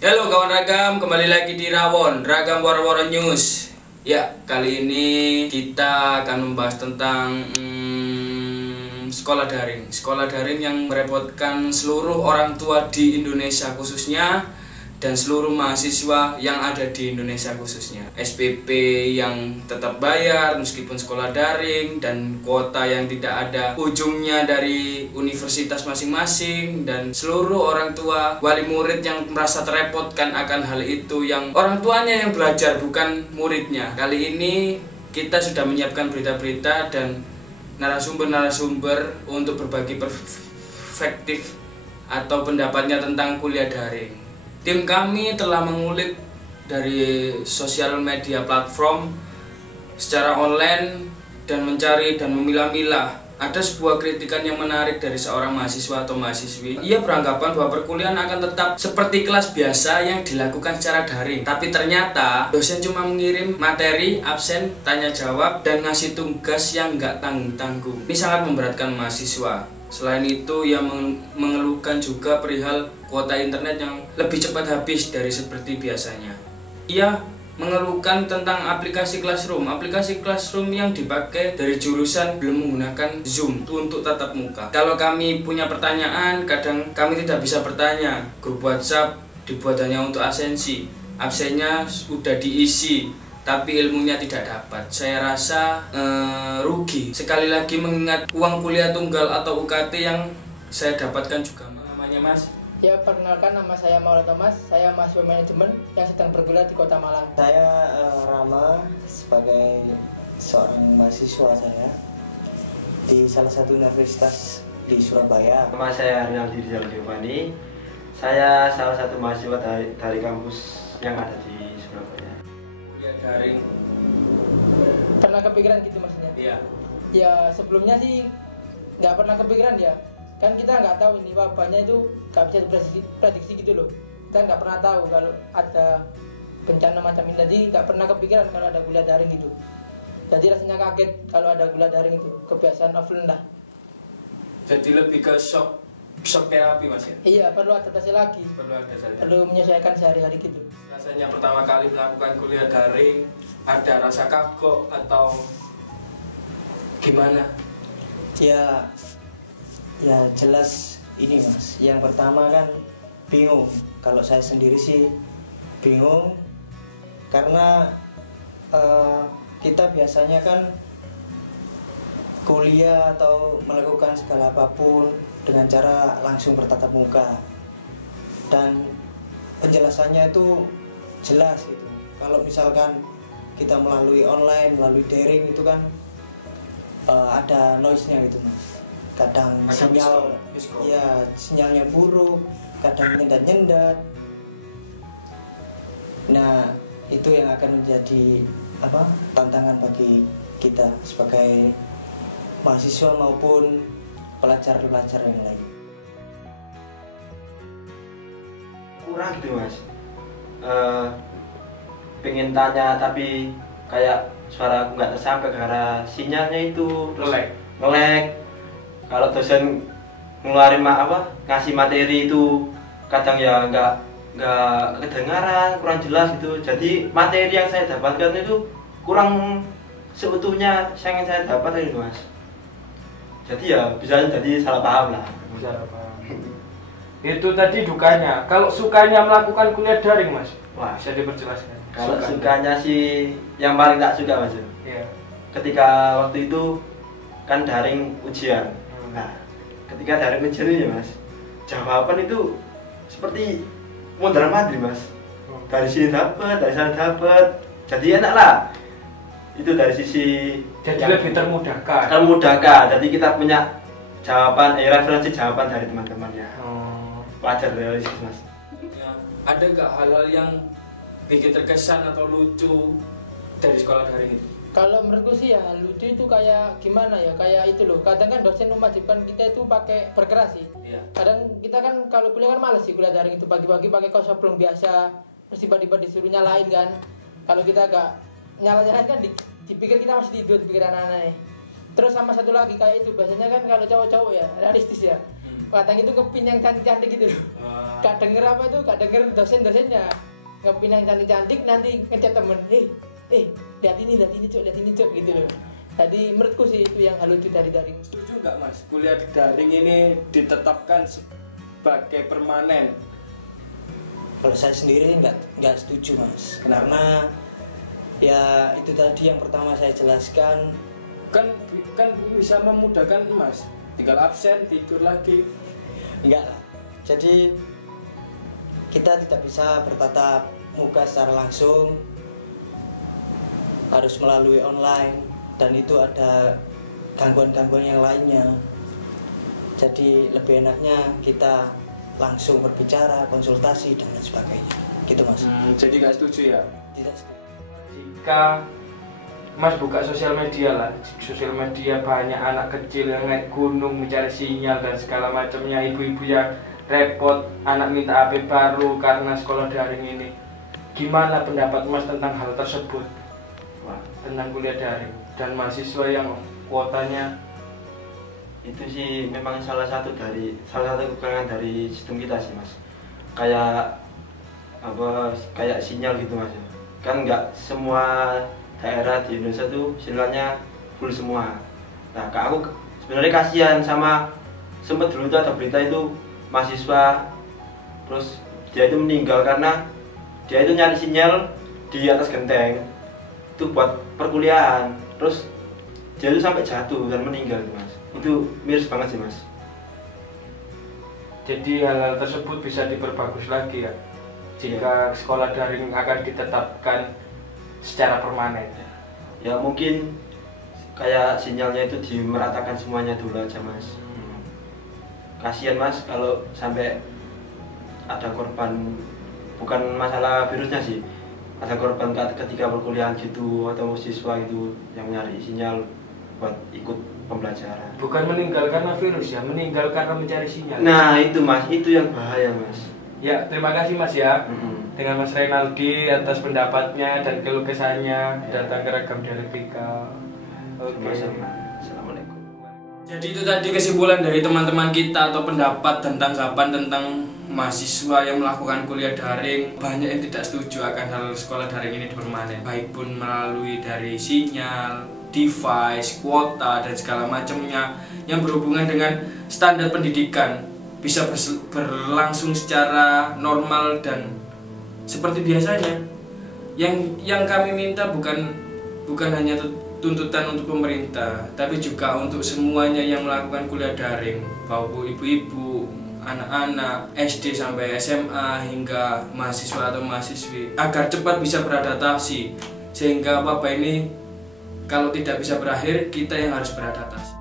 Halo kawan ragam, kembali lagi di Rawon, Ragam Waro-Waro News. Ya, kali ini kita akan membahas tentang sekolah daring. Sekolah daring yang merepotkan seluruh orang tua di Indonesia khususnya, dan seluruh mahasiswa yang ada di Indonesia khususnya. SPP yang tetap bayar meskipun sekolah daring, dan kuota yang tidak ada ujungnya dari universitas masing-masing, dan seluruh orang tua wali murid yang merasa terepotkan akan hal itu, yang orang tuanya yang belajar bukan muridnya. Kali ini kita sudah menyiapkan berita-berita dan narasumber-narasumber untuk berbagi perspektif atau pendapatnya tentang kuliah daring. Tim kami telah mengulik dari sosial media platform secara online dan mencari dan memilah-milah. Ada sebuah kritikan yang menarik dari seorang mahasiswa atau mahasiswi. Ia beranggapan bahwa perkuliahan akan tetap seperti kelas biasa yang dilakukan secara daring. Tapi ternyata dosen cuma mengirim materi, absen, tanya jawab, dan ngasih tugas yang nggak tanggung-tanggung. Ini sangat memberatkan mahasiswa. Selain itu, ia mengeluhkan juga perihal kuota internet yang lebih cepat habis dari seperti biasanya. Ia mengeluhkan tentang aplikasi Classroom. Aplikasi Classroom yang dipakai dari jurusan belum menggunakan Zoom untuk tatap muka. Kalau kami punya pertanyaan, kadang kami tidak bisa bertanya. Grup WhatsApp dibuat hanya untuk absensi. Absennya sudah diisi, tapi ilmunya tidak dapat. Saya rasa rugi. Sekali lagi mengingat uang kuliah tunggal atau UKT yang saya dapatkan juga. Namanya Mas? Ya, perkenalkan, nama saya Maulana Thomas. Saya mahasiswa manajemen yang sedang berkuliah di Kota Malang. Saya Rama, sebagai seorang mahasiswa saya di salah satu universitas di Surabaya. Nama saya Rinaldi Rizal Giovanni. Saya salah satu mahasiswa dari kampus yang ada di Surabaya. Kuliah daring. Pernah kepikiran gitu maksudnya? Iya. Ya, sebelumnya sih nggak pernah kepikiran ya. Kan kita nggak tahu ini wabahnya itu nggak bisa prediksi gitu loh. Kita nggak pernah tahu kalau ada bencana macam ini. Jadi nggak pernah kepikiran kalau ada kuliah daring gitu. Jadi rasanya kaget kalau ada kuliah daring itu. Kebiasaan offline lah. Jadi lebih ke shock terapi Mas ya? Iya, perlu adaptasi lagi. Perlu menyesuaikan sehari-hari gitu. Rasanya pertama kali melakukan kuliah daring, ada rasa kagok atau gimana? Ya jelas ini Mas. Yang pertama kan bingung. Kalau saya sendiri sih bingung karena kita biasanya kan kuliah atau melakukan segala apapun dengan cara langsung bertatap muka, dan penjelasannya itu jelas gitu. Kalau misalkan kita melalui online, melalui daring itu kan ada noise-nya gitu Mas. Kadang sinyal ya sinyalnya buruk, kadang nyendat-nyendat. Nah, itu yang akan menjadi tantangan bagi kita sebagai mahasiswa maupun pelajar-pelajar yang lain. Kurang gitu Mas. Pengen tanya tapi kayak suara aku nggak tersampai karena sinyalnya itu nge-lag. Kalau dosen ngeluarin ngasih materi itu kadang ya nggak kedengaran, kurang jelas gitu. Jadi materi yang saya dapatkan itu kurang seutuhnya yang saya dapat itu Mas. Jadi ya bisa jadi salah paham lah. Salah paham. Itu tadi dukanya. Kalau sukanya melakukan kuliah daring Mas, Wah, bisa diperjelaskan. kalau sukanya sih yang paling tak suka Mas. Iya. Ketika waktu itu kan daring ujian. Nah, ketika daring ujian ini Mas, jawaban itu seperti mondar mandir Mas. Dari sini dapat, dari sana dapat. Jadi enak lah. Itu dari sisi jadi lebih termudahkan. Jadi kita punya jawaban, referensi jawaban dari teman-temannya. Pelajar realistis Mas. Ya, ada nggak hal-hal yang bikin terkesan atau lucu dari sekolah daring itu? Kalau menurutku sih ya lucu itu kayak gimana ya, kayak itu loh. Kadang kan dosen mewajibkan kita itu pakai berkeras sih. Iya. Kadang kita kan kalau kuliah kan males sih kuliah daring itu, pagi-pagi pakai kaos oblong biasa, terus tiba-tiba disuruh nyalain kan. Kalau kita agak nyala-nyalain kan dipikir kita masih tidur, dipikir anak-anak. Terus sama satu lagi kayak itu, biasanya kan kalau cowok-cowok ya realistis ya. Kadang itu kepin yang cantik-cantik gitu loh. gak denger apa itu, gak denger dosen-dosennya ngepin yang cantik-cantik, nanti ngechat temen, lihat ini cok gitu loh. Jadi menurutku sih itu yang lucu dari daring. Setuju nggak Mas, kuliah daring ini ditetapkan sebagai permanen? Kalau saya sendiri nggak setuju Mas, karena ya itu tadi yang pertama saya jelaskan, Kan bisa memudahkan Mas, tinggal absen tidur lagi. enggak lah. Jadi kita tidak bisa bertatap muka secara langsung, harus melalui online, dan itu ada gangguan-gangguan yang lainnya. Jadi lebih enaknya kita langsung berbicara, konsultasi dan lain sebagainya. Gitu Mas. Jadi nggak setuju ya? Tidak setuju. Jika Mas buka sosial media lah, sosial media banyak anak kecil yang naik gunung mencari sinyal dan segala macamnya, ibu-ibu yang repot, anak minta HP baru karena sekolah daring ini. Gimana pendapat Mas tentang hal tersebut? Wah, Tentang kuliah daring dan mahasiswa yang kuotanya itu sih memang salah satu kekurangan dari sistem kita sih Mas. Kayak sinyal gitu Mas. Kan nggak semua daerah di Indonesia tuh sinyalnya full semua. Nah, aku sebenarnya kasihan sama, sempet dulu tuh ada berita itu mahasiswa terus dia itu meninggal karena dia itu nyari sinyal di atas genteng itu buat perkuliahan, terus dia itu sampai jatuh dan meninggal Mas. Itu miris banget sih Mas. Jadi hal-hal tersebut bisa diperbagus lagi ya jika sekolah daring akan ditetapkan secara permanen. Ya mungkin kayak sinyalnya itu dimeratakan semuanya dulu aja Mas. Kasihan Mas kalau sampai ada korban, bukan masalah virusnya sih, ada korban ketika perkuliahan gitu atau siswa itu yang nyari sinyal buat ikut pembelajaran. Bukan meninggal karena virus ya, meninggal karena mencari sinyal. Nah itu Mas, itu yang bahaya Mas. Ya, terima kasih Mas ya. Dengan Mas Reynaldi atas pendapatnya dan keluh kesahnya datang ke Ragam Dialektika. Oke. Assalamualaikum. Jadi itu tadi kesimpulan dari teman-teman kita atau pendapat dan tanggapan tentang mahasiswa yang melakukan kuliah daring. Banyak yang tidak setuju akan hal sekolah daring ini dipermanen, baik pun melalui dari sinyal, device, kuota dan segala macamnya yang berhubungan dengan standar pendidikan bisa berlangsung secara normal dan seperti biasanya. Yang kami minta bukan hanya tuntutan untuk pemerintah, tapi juga untuk semuanya yang melakukan kuliah daring, baik ibu-ibu, anak-anak, SD sampai SMA hingga mahasiswa atau mahasiswi, agar cepat bisa beradaptasi, sehingga apa ini kalau tidak bisa berakhir, kita yang harus beradaptasi.